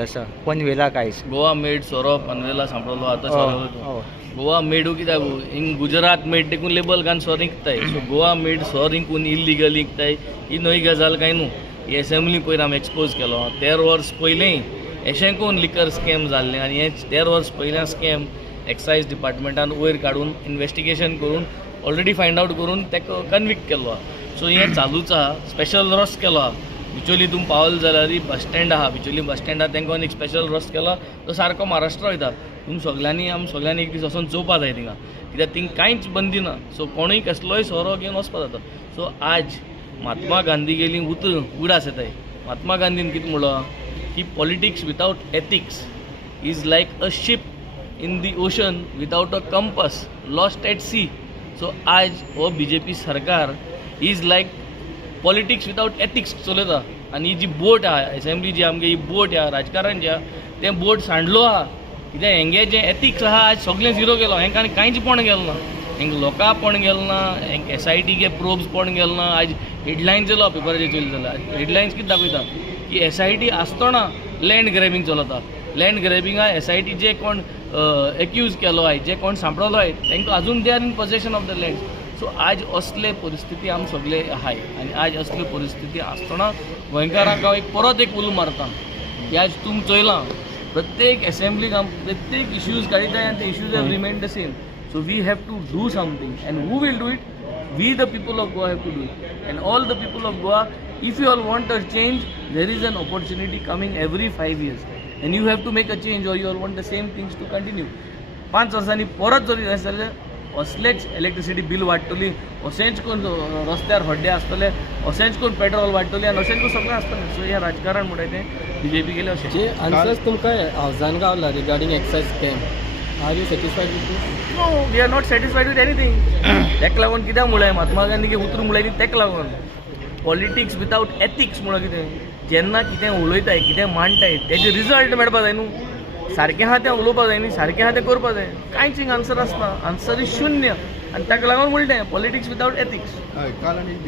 आसा पनवेला कांयच गोवा मेड सोरो पनवेला सांपळलो आतां सोरो गोवा मेडू कित्याक हिंग गुजरात मेड देखून लेबल घालून सोर विकताय सो गोवा मेड सोर विकून इल्लिगल विकताय ही नवी गजाल काय न्हू ही एसेंब्ली पयर आमी एक्सपोज केलो 13 वर्स पयलीं अशें कोण लिकर स्कॅम जाल्लें आनी हे 13 वर्स पयल्या स्कॅम एक्सायज डिपार्टमेंटान वयर काडून इन्व्हेस्टिगेशन करून ऑलरेडी फायंड आवट करून ताका कन्विक्ट केलो सो हें चालूच आहा स्पेशल रस केलो आहा बिचोली तुम पावल जाल्यार बस स्टँड आहा बिचोली बस स्टँडार तांकां एक स्पेशल रस केला तो सारको महाराष्ट्रा वयता तुम सगळ्यांनी एक दीस वचून चोवपा जाय थिंगा कित्याक थिंग कांयच बंदी ना सो कोणूय कसलोय सोरो घेवन वचपा जाता सो आज महात्मा गांधी गेली उडास येताय महात्मा गांधीन कितें म्हणलो की politics without ethics is like a ship in the ocean without a compass lost at sea so आज हो BJP सरकार is like politics without ethics चलयता आनी जी बोट आहा एसेंब्ली जी आमगे ही बोट आहा राजकारण जे आहा तें बोट सांडलो आहा कित्याक हेंगे जे एथिक्स आहा आज सगळें झिरो गेलो हेंकां आनी कांयच पण गेलो ना हेंकां लोकां पण गेलो ना हेंक SIT गे प्रोब्स पण गेलो ना आज हेडलायन्स येयलो पेपराचेर चोयले जाल्यार हेडलायन्स कितें दाखयता की SIT आसतना लँड ग्रॅबिंग चलता लँड ग्रॅबिंगा SIT जे कोण एक्यूज केलो आय जे कोण सांपळलो आय तांकां आजून they are in possession of the land so आज असले परिस्थिती आमी सगळे आहाय आनी आज असली परिस्थिती आसतना गोंयकारांक हांव परत एक उलो मारता की आज तुम चोयलां प्रत्येक एसेंब्लीक प्रत्येक इश्यूज काडिताय आनी ते issues have remain the same so we have to do something and who will do it we the people of Goa have to do it and all the people of Goa if you all want a change there is an opportunity coming every 5 years and you have to make a change or you all want the same things to continue 5 वर्सांनी परत जर हें जाल्यार असलेच electricity bill वाडटली अशेंच करून रस्त्यार हड्डे आसतले अशेंच करून पेट्रोल वाडटली आनी अशेंच करून सगळें आसतलें सो हें राजकारण म्हणटा तें BJP केलें अशें जे आन्सर्स तुमकां हावजान गावला regarding excise scam are you satisfied with this no we are not satisfied with anything तेका लागून कित्याक म्हळें महात्मा गांधी उतर म्हळ्ळें तेका लागून पॉलिटिक्स विथआउट एथिक्स म्हणून कितें जेन्ना कितें उलयताय कितें मांडटाय तेजे रिजल्ट मेळपा जाय न्हू सारकें आहा तें उलोवपा जाय न्ही सारकें आहा तें करपा जाय कांयच हिंग आन्सर आसना आन्सर इज शून्य आनी ताका लागून म्हणलें पॉलिटिक्स विथआउट एथिक्स